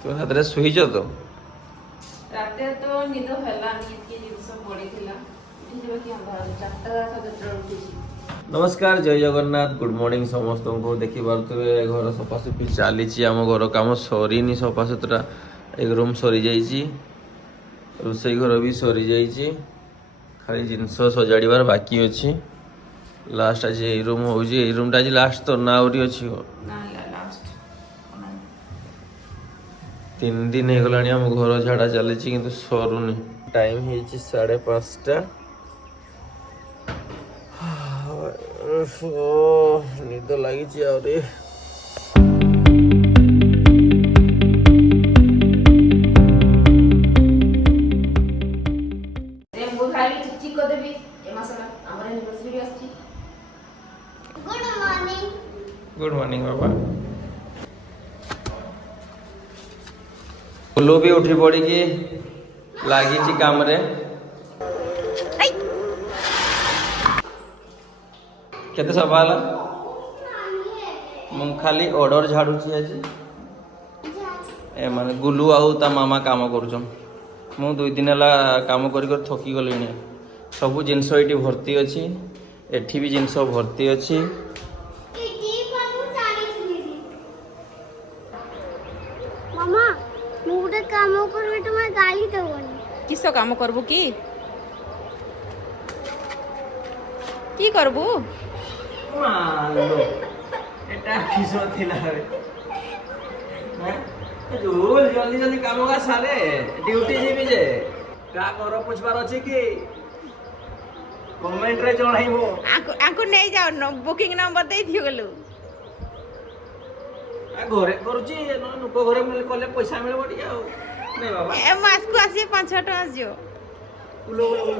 ତୁ ରାତିରେ ଶୋଇଛ ତ? ରାତିରେ ତ ନିଦ ହେଲାନି, କି ଜିନିଷ ପଡ଼ିଥିଲା ଉଠିଯିବ କି ଅନ୍ଧାର 4:07 ଉଠିଛି। ନମସ୍କାର, ଜୟ ଜଗନ୍ନାଥ, ଗୁଡ୍ ମର୍ଣ୍ଣିଂ ସମସ୍ତଙ୍କୁ। ଦେଖିପାରୁଥିବେ ଘର ସଫାସଫି ଚାଲିଛି। ଆମ ଘର କାମ ସରିନି ସଫାସୁତୁରା। ଏକ ରୁମ୍ ସରିଯାଇଛି, ରୋଷେଇ ଘର ବି ସରିଯାଇଛି, ଖାଲି ଜିନିଷ ସଜାଡ଼ିବାର ବାକି ଅଛି। ଲାଷ୍ଟ ଆଜି ଏଇ ରୁମ୍ ହେଉଛି। ଏଇ ରୁମ୍ଟା ଆଜି ଲାଷ୍ଟ ତ ନା ଆହୁରି ଅଛି? ଲାଷ୍ଟ 3 ଦିନ ହେଇଗଲାଣି ଆମ ଘର ଝାଡ଼ା ଚାଲିଛି କିନ୍ତୁ ସରୁନି। ଟାଇମ୍ ହେଇଛି 5:30। ନିଦ ଲାଗିଛି ଆହୁରି। गुड मॉर्निंग बाबा। फुलू भी उठी पड़ी कि लगी काम रे। केते सफा हला? मु खाली ऑर्डर झाड़ुची आज। ए माने गुलू आउ ता मामा काम करूछन। मु 2 दिन हला काम करी कर थकी गलिनी। सब जिंस एठी भर्ती अछि, एठी भी जिंस भर्ती अछि। मामा मु गोटे काम करबे तुम गाली देबनी। किस काम करबू की करबू? मालो एटा किसो थिला रे। हैं रोज जल्दी जल्दी काम का सारे ड्यूटी जीवी जे का करो पुछबार अछि की कमेंट रे जणाइबो। आंको नहीं जाओ न बुकिंग नंबर दे दियो गेलु। घरे करूची नुक घरे मिल कले पैसा मिलबो टिके आ नहीं बाबा ए मास को आसी 5-6 टका जियो। उलो उलो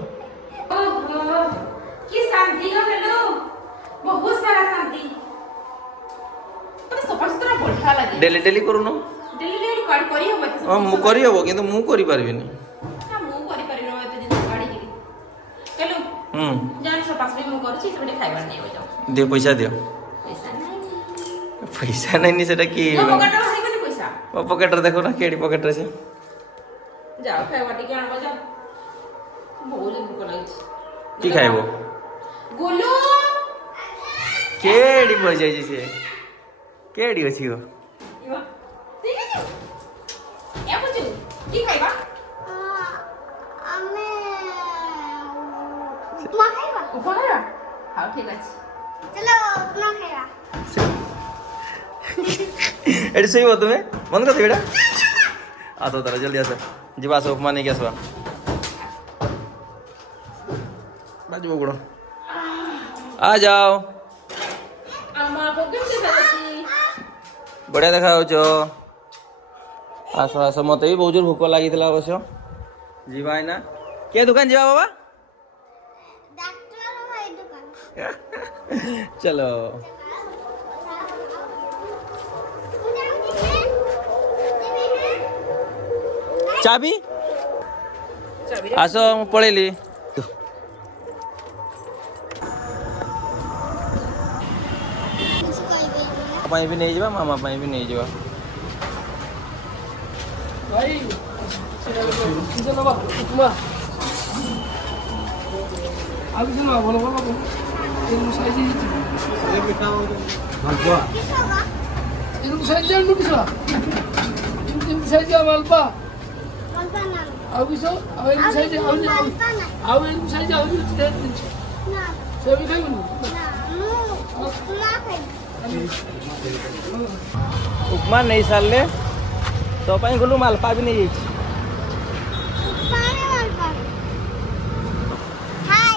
ओहो की शांति हो गेलु, बहुत सारा शांति। तो सफासुतरा बढ़िया लागे। डेली डेली करूनो डेली करी हो मत। हां मु करी हबो किंतु मु करी परबिनी। हां मु करी परिनो एते दिन गाड़ी गिरी चलो जान सफासुतरी मु करछि तबे खाइबा नहीं हो जाओ। दे पैसा दियो। पैसा नहीं पैसा नहीं सेटा की तो पकेट में है कोनी पैसा? ओ पॉकेट रे देखो ना केडी पॉकेट रे से जाओ खाइबा टिके आनबा जा। बहुत भूख लागिछ। की खाइबो? गोलू केडी बज जाई से केडी अछि हो? इवा ठीक है ए बुझू की खाइबा? आमे उपमा खाइबा। उपमा खाइबा? हां ठीक अछि चलो उपमा खाइबा। एडी सही हो तुम्हें बंद कर दे बेटा। आसो तारा जल्दी आसो जीवा से उपमा नहीं के आसवा बाजू गुड़ो आ जाओ। आमा को केमते लागछि? बढ़िया देखा हो। आसो आसो मते भी बहुत जोर भूख लगी अवश्य जीवा है ना। के दुकान जीवा बाबा? डॉक्टर भाई दुकान। चलो चाबी आसो पड़ेली पाई भी नहीं जावा मामा पाई भी नहीं जावा। भाई चलो बाबा उपमा अभी सुनो बोलो बोलो बोलो ये साइज ये बेटा हो मालपा ये साइज है नुकसा इन साइज है मालपा मालपा ना अभी सो अभी साइज है अभी साइज है अभी ना सभी खाइबो ना मु उपमा खाइ। उपमा नहीं सारले तो पाई गलु मालपा भी नहीं जाइछ। पानी मालपा हाय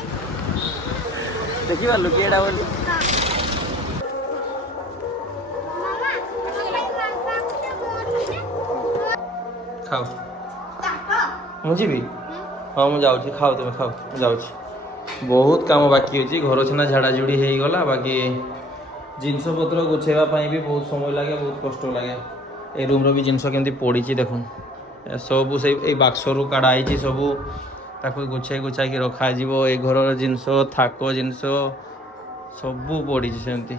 देखि बालु केडा बोली मामा मालपा के मोर खाओ काका मुझे भी हाँ मुझे जाऊँ खाओ तुम खाओ मुझे जाऊँ। बहुत काम बाकी अच्छी घर छना झाड़ाझुड़ी हो गला बाकी जिनस पत्र गुछेवा भी बहुत समय लगे बहुत कष्ट लगे। ए रूम रो भी जिनस केमती पड़ी देखुन सब से बाक्सरू कढ़ाई सबू ताको गुछाई गुछाई रखा ए घर जिनस थाक जिनस सबू पड़ी सेमती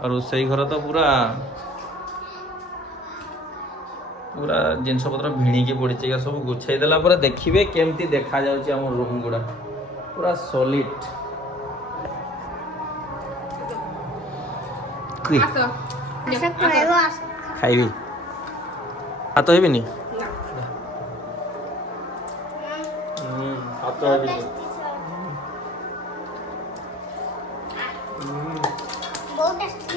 और रोसई घर तो पूरा पूरा जिनस पत्र भिणिकी पड़ी सब गुछाई देला पर देखिए केमती देखा जाउची हम रूम गुड़ा पूरा सॉलिड ଆସ ଆଶା ଖାଇବ ଆଶା खाइबी हाथ हेबी नी हाथ हेबी ବହୁତ ଟେଷ୍ଟି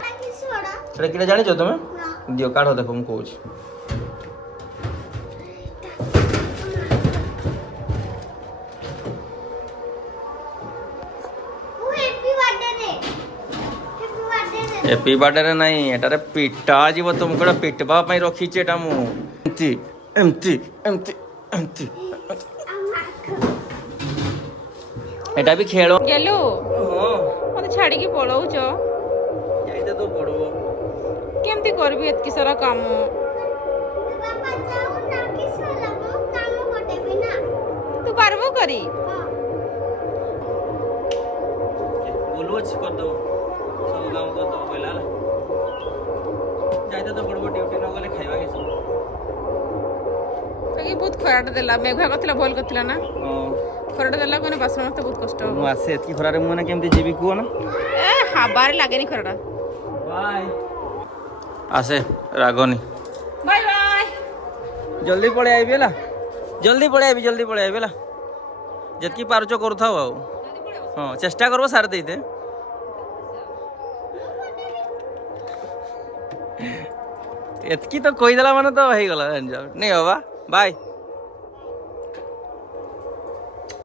ନା କି ସୋଡ଼ା ସେଟା କିଟା ଜାଣିଛ ତମେ ନା ଦିଅ କାଢ ଦେଖ ମୁଁ କହୁଛି ମୁଁ ହ୍ୟାପି ବାର୍ଥଡେ ରେ ହ୍ୟାପି ବାର୍ଥଡେ ରେ हैप्पी बर्थडे रे नहीं एटारे पिटा जीव तुमको पिटवा पई रखीचे एटा मु एमती एमती एमती एमती एटा भी खेलो ଗେଲୁ हां ମତେ ଛାଡିକି ପଳଉଛ जाइते तो पड़बो କେମିତି କରିବି ଏତିକି ସାରା କାମ ବାପା ଯାଉ ନା କି ସୋଡ଼ା ମୁଁ କାମ କରିବି ନା ତୁ ପାରବୁ କରି बोलो अच्छी कर दो सब काम कर दो पहला जाइते तो पड़बो ड्यूटी न गले खाइबा के सब ବାକି ବହୁତ ଖରାଟା ଦେଲା ମେଘୁଆ କରିଥିଲା ଭଲ କରିଥିଲା ନା हां ଖରାଟା ଦେଲା କୋନେ ବାସନ ମତେ ବହୁତ କଷ୍ଟ मु ହବ आसे एतकी खरारे मु ना केमती जीवी को ना ଏ ହାବାରେ ଲାଗେନି ଖରାଟା बाय आसे रागनी ବାଇ ବାଇ जल्दी पड़े आइबे ला जल्दी पड़े आइबे ला जतकी पारुचो करूथाव आ हां चेष्टा करबो सार देते एतकी तो कोई देला माने तो हो गला नहीं बाबा बाय